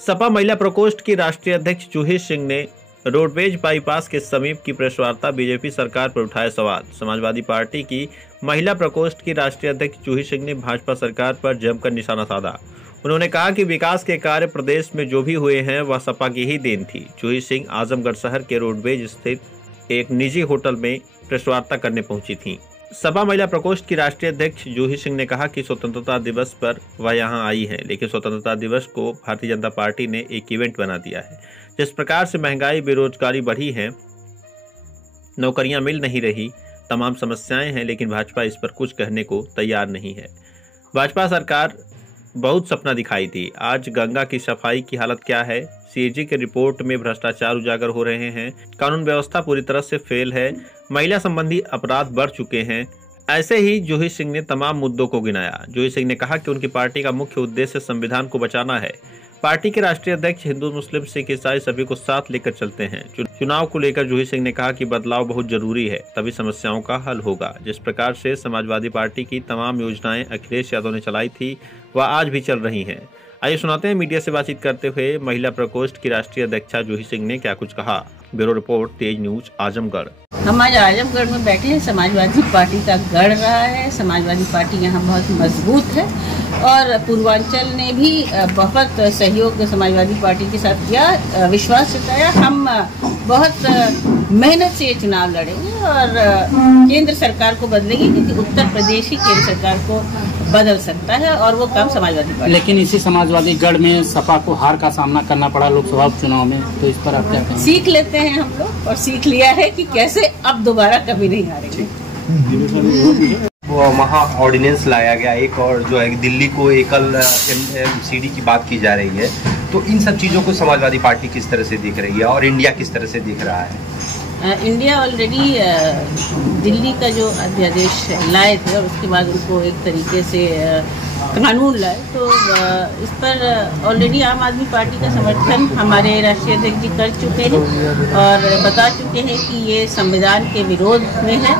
सपा महिला प्रकोष्ठ की राष्ट्रीय अध्यक्ष जूही सिंह ने रोडवेज बाईपास के समीप की प्रेस वार्ता बीजेपी सरकार पर उठाए सवाल। समाजवादी पार्टी की महिला प्रकोष्ठ की राष्ट्रीय अध्यक्ष जूही सिंह ने भाजपा सरकार पर जमकर निशाना साधा। उन्होंने कहा कि विकास के कार्य प्रदेश में जो भी हुए हैं वह सपा की ही देन थी। जूही सिंह आजमगढ़ शहर के रोडवेज स्थित एक निजी होटल में प्रेस वार्ता करने पहुंची थी। सपा महिला प्रकोष्ठ की राष्ट्रीय अध्यक्ष जूही सिंह ने कहा कि स्वतंत्रता दिवस पर वह यहां आई है, लेकिन स्वतंत्रता दिवस को भारतीय जनता पार्टी ने एक इवेंट बना दिया है। जिस प्रकार से महंगाई, बेरोजगारी बढ़ी है, नौकरियां मिल नहीं रही, तमाम समस्याएं हैं, लेकिन भाजपा इस पर कुछ कहने को तैयार नहीं है। भाजपा सरकार बहुत सपना दिखाई थी। आज गंगा की सफाई की हालत क्या है? सीएजी की रिपोर्ट में भ्रष्टाचार उजागर हो रहे हैं। कानून व्यवस्था पूरी तरह से फेल है। महिला संबंधी अपराध बढ़ चुके हैं। ऐसे ही जूही सिंह ने तमाम मुद्दों को गिनाया। जूही सिंह ने कहा कि उनकी पार्टी का मुख्य उद्देश्य संविधान को बचाना है। पार्टी के राष्ट्रीय अध्यक्ष हिंदू, मुस्लिम, सिख, ईसाई सभी को साथ लेकर चलते हैं। चुनाव को लेकर जूही सिंह ने कहा कि बदलाव बहुत जरूरी है, तभी समस्याओं का हल होगा। जिस प्रकार से समाजवादी पार्टी की तमाम योजनाएं अखिलेश यादव ने चलाई थी वह आज भी चल रही हैं। आइए सुनाते हैं मीडिया से बातचीत करते हुए महिला प्रकोष्ठ की राष्ट्रीय अध्यक्षा जूही सिंह ने क्या कुछ कहा। ब्यूरो रिपोर्ट, तेज न्यूज, आजमगढ़। हम आज आजमगढ़ में बैठे हैं। समाजवादी पार्टी का गढ़ रहा है। समाजवादी पार्टी यहाँ बहुत मजबूत है और पूर्वांचल ने भी बहुत सहयोग समाजवादी पार्टी के साथ किया, विश्वास जताया। हम बहुत मेहनत से ये चुनाव लड़ेंगे और केंद्र सरकार को बदलेंगे, क्योंकि उत्तर प्रदेश ही केंद्र सरकार को बदल सकता है और वो काम समाजवादी पार्टी। लेकिन इसी समाजवादी गढ़ में सपा को हार का सामना करना पड़ा लोकसभा उपचुनाव में, तो इस पर आप क्या कहेंगे? सीख लेते हैं हम लोग और सीख लिया है कि कैसे अब दोबारा कभी नहीं हारेंगे। वहाँ ऑर्डिनेंस लाया गया एक, और जो है दिल्ली को एकल एमसीडी की बात की जा रही है, तो इन सब चीज़ों को समाजवादी पार्टी किस तरह से देख रही है और इंडिया किस तरह से देख रहा है? इंडिया ऑलरेडी दिल्ली का जो अध्यादेश लाए थे और उसके बाद उनको एक तरीके से कानून लाए, तो इस पर ऑलरेडी आम आदमी पार्टी का समर्थन हमारे राष्ट्रीय अध्यक्ष जी कर चुके हैं और बता चुके हैं कि ये संविधान के विरोध में है।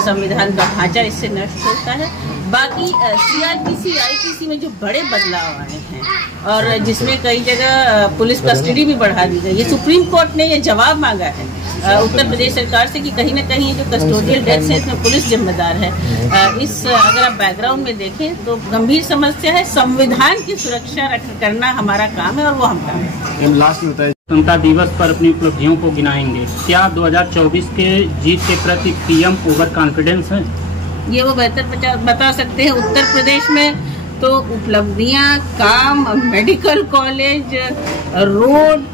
संविधान का ढांचा इससे नष्ट होता है। बाकी सीआरपीसी, आईपीसी में जो बड़े बदलाव आए हैं और जिसमें कई जगह पुलिस कस्टडी भी बढ़ा दी गई, ये सुप्रीम कोर्ट ने ये जवाब मांगा है उत्तर प्रदेश सरकार से कि कहीं ना कहीं जो कस्टोडियल डेथ्स है इसमें पुलिस जिम्मेदार है। अगर आप बैकग्राउंड में देखें तो गंभीर समस्या है। संविधान की सुरक्षा करना हमारा काम है और वो हम काम है। लास्ट में बताइए, स्वतंत्रता दिवस पर अपनी उपलब्धियों को गिनाएंगे। क्या 2024 के जीत के प्रति पीएम ओवर कॉन्फिडेंस है? ये वो बेहतर बता सकते हैं। उत्तर प्रदेश में तो उपलब्धियां, काम, मेडिकल कॉलेज, रोड,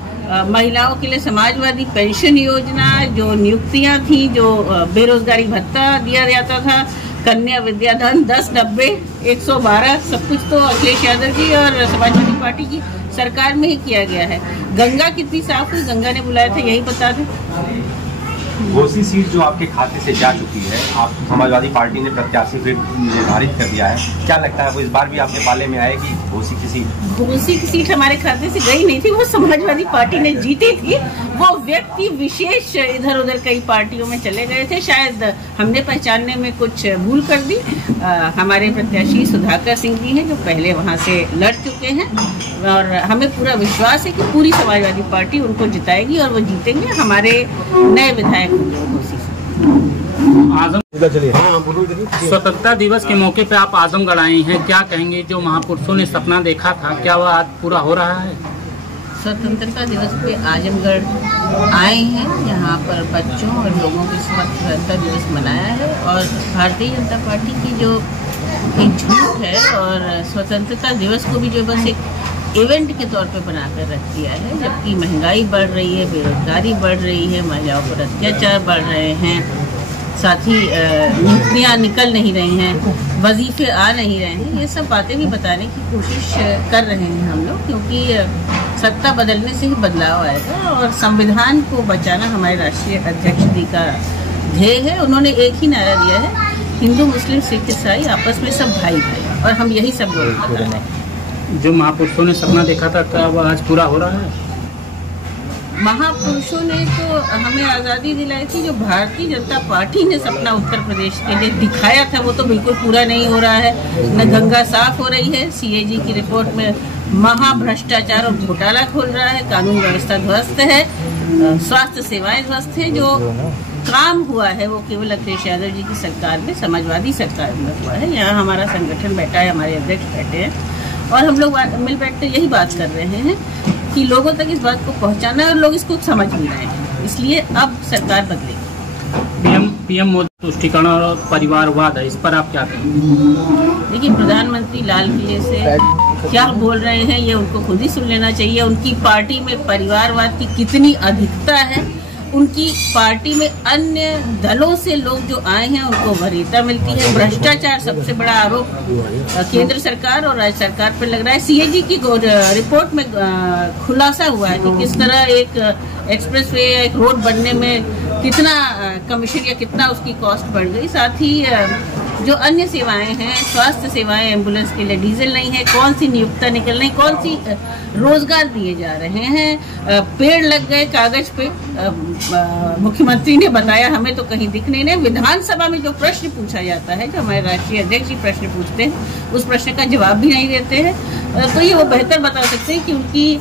महिलाओं के लिए समाजवादी पेंशन योजना, जो नियुक्तियां थी, जो बेरोजगारी भत्ता दिया जाता था, कन्या विद्याधन 10-90, 112, सब कुछ तो अखिलेश यादव जी और समाजवादी पार्टी की सरकार में ही किया गया है। गंगा कितनी साफ हुई, गंगा ने बुलाया था, यही बता दें। घोसी सीट जो आपके खाते से जा चुकी है, आप समाजवादी पार्टी ने प्रत्याशी फिर निर्धारित कर दिया है, क्या लगता है वो इस बार भी आपके पाले में आएगी? घोसी की सीट हमारे खाते से गई नहीं थी, वो समाजवादी पार्टी ने जीती थी। वो व्यक्ति विशेष इधर उधर कई पार्टियों में चले गए थे, शायद हमने पहचानने में कुछ भूल कर दी। हमारे प्रत्याशी सुधाकर सिंह जी हैं जो पहले वहाँ से लड़ चुके हैं और हमें पूरा विश्वास है कि पूरी समाजवादी पार्टी उनको जिताएगी और वो जीतेंगे। हमारे नए विधायक स्वतंत्रता दिवस के मौके पे आप आजमगढ़ आए हैं, क्या कहेंगे? जो महापुरुषों ने सपना देखा था, क्या वह आज पूरा हो रहा है? स्वतंत्रता दिवस पे आजमगढ़ आए हैं, यहाँ पर बच्चों और लोगों के साथ स्वतंत्रता दिवस मनाया है और भारतीय जनता पार्टी की जो एक झूठ है और स्वतंत्रता दिवस को भी जो बस एक इवेंट के तौर पे बनाकर रख दिया है, जबकि महंगाई बढ़ रही है, बेरोजगारी बढ़ रही है, महिलाओं पर अत्याचार बढ़ रहे हैं, साथ ही नियुक्तियाँ निकल नहीं रही हैं, वजीफे आ नहीं रहे हैं। ये सब बातें भी बताने की कोशिश कर रहे हैं हम लोग, क्योंकि सत्ता बदलने से ही बदलाव आएगा और संविधान को बचाना हमारे राष्ट्रीय अध्यक्ष जी का ध्येय है। उन्होंने एक ही नारा दिया है, हिंदू, मुस्लिम, सिख, ईसाई आपस में सब भाई भाई, और हम यही सब लोग बता रहे हैं। जो महापुरुषों ने सपना देखा था, क्या वह आज पूरा हो रहा है? महापुरुषों ने तो हमें आज़ादी दिलाई थी। जो भारतीय जनता पार्टी ने सपना उत्तर प्रदेश के लिए दिखाया था वो तो बिल्कुल पूरा नहीं हो रहा है। न गंगा साफ हो रही है, सीएजी की रिपोर्ट में महाभ्रष्टाचार और घोटाला खोल रहा है, कानून व्यवस्था ध्वस्त है, स्वास्थ्य सेवाएं ध्वस्त है। जो काम हुआ है वो केवल अखिलेश यादव जी की सरकार में, समाजवादी सरकार में हुआ है। यहाँ हमारा संगठन बैठा है, हमारे अध्यक्ष बैठे हैं और हम लोग मिल बैठ कर यही बात कर रहे हैं कि लोगों तक इस बात को पहुंचाना है और लोग इसको समझ भी रहे हैं। इसलिए अब सरकार बदलेगी। पीएम मोदी तुष्टीकरण और परिवारवाद है, इस पर आप क्या कहेंगे? देखिए, प्रधानमंत्री लाल किले से क्या बोल रहे हैं ये उनको खुद ही सुन लेना चाहिए। उनकी पार्टी में परिवारवाद की कितनी अधिकता है। उनकी पार्टी में अन्य दलों से लोग जो आए हैं उनको वरीयता मिलती है। भ्रष्टाचार सबसे बड़ा आरोप केंद्र सरकार और राज्य सरकार पर लग रहा है। सीएजी की रिपोर्ट में खुलासा हुआ है कि किस तरह एक एक्सप्रेसवे या एक रोड बनने में कितना कमीशन या कितना उसकी कॉस्ट बढ़ गई। साथ ही जो अन्य सेवाएं हैं, स्वास्थ्य सेवाएं, एम्बुलेंस के लिए डीजल नहीं है, कौन सी नियुक्ता निकल रही, कौन सी रोजगार दिए जा रहे हैं। पेड़ लग गए कागज पे, मुख्यमंत्री ने बताया, हमें तो कहीं दिख नहीं रहे। विधानसभा में जो प्रश्न पूछा जाता है, जो हमारे राष्ट्रीय अध्यक्ष जी प्रश्न पूछते हैं, उस प्रश्न का जवाब भी नहीं देते हैं। तो ये वो बेहतर बता सकते हैं कि उनकी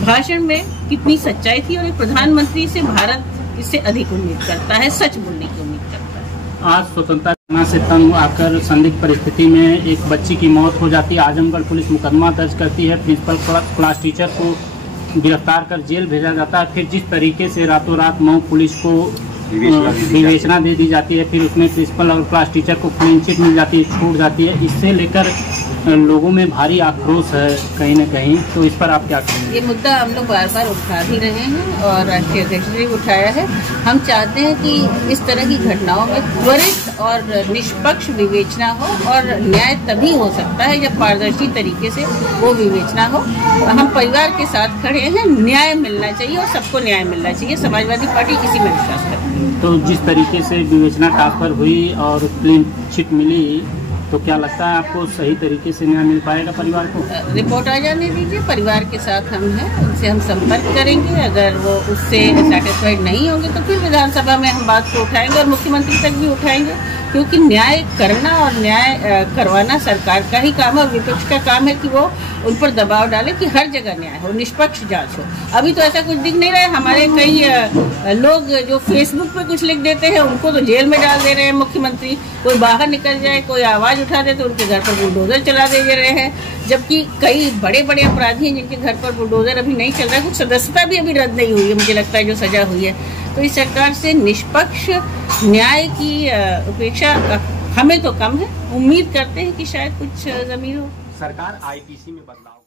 भाषण में कितनी सच्चाई थी और एक प्रधानमंत्री से भारत इससे अधिक उम्मीद करता है, सच बोलने की उम्मीद करता है। आज स्वतंत्रता से तंग आकर संदिग्ध परिस्थिति में एक बच्ची की मौत हो जाती है। आजमगढ़ पुलिस मुकदमा दर्ज करती है, प्रिंसिपल क्लास टीचर को गिरफ्तार कर जेल भेजा जाता है। फिर जिस तरीके से रातों रात मऊ पुलिस को विवेचना दे दी जाती है, फिर उसमें प्रिंसिपल और क्लास टीचर को क्लीन चिट मिल जाती है, छूट जाती है। इससे लेकर लोगों में भारी आक्रोश है कहीं न कहीं, तो इस पर आप क्या कहेंगे? ये मुद्दा हम लोग बार बार उठा भी रहे हैं और राष्ट्रीय अध्यक्ष ने भी उठाया है। हम चाहते हैं कि इस तरह की घटनाओं में त्वरित और निष्पक्ष विवेचना हो और न्याय तभी हो सकता है जब पारदर्शी तरीके से वो विवेचना हो। हम परिवार के साथ खड़े हैं, न्याय मिलना चाहिए और सबको न्याय मिलना चाहिए। समाजवादी पार्टी किसी में विश्वास करती है। तो जिस तरीके से विवेचना ट्रांसफर हुई और क्लीन चिट मिली, तो क्या लगता है आपको सही तरीके से न्याय मिल पाएगा परिवार को? रिपोर्ट आ जाने दीजिए, परिवार के साथ हम हैं, उनसे हम संपर्क करेंगे। अगर वो उससे सेटिस्फाइड नहीं होंगे तो फिर विधानसभा में हम बात को उठाएंगे और मुख्यमंत्री तक भी उठाएंगे, क्योंकि न्याय करना और न्याय करवाना सरकार का ही काम है और विपक्ष का काम है कि वो उन पर दबाव डाले कि हर जगह न्याय हो, निष्पक्ष जांच हो। अभी तो ऐसा कुछ दिख नहीं रहा है। हमारे कई लोग जो फेसबुक पे कुछ लिख देते हैं उनको तो जेल में डाल दे रहे हैं मुख्यमंत्री। कोई बाहर निकल जाए, कोई आवाज उठा दे तो उनके घर पर बुलडोजर चला दे रहे हैं, जबकि कई बड़े बड़े अपराधी हैं जिनके घर पर बुलडोजर अभी नहीं चल रहा है। कुछ सदस्यता भी अभी रद्द नहीं हुई है, मुझे लगता है, जो सजा हुई है। तो इस सरकार से निष्पक्ष न्याय की अपेक्षा हमें तो कम है। उम्मीद करते हैं कि शायद कुछ जमीन हो। सरकार आईपीसी में बदलाव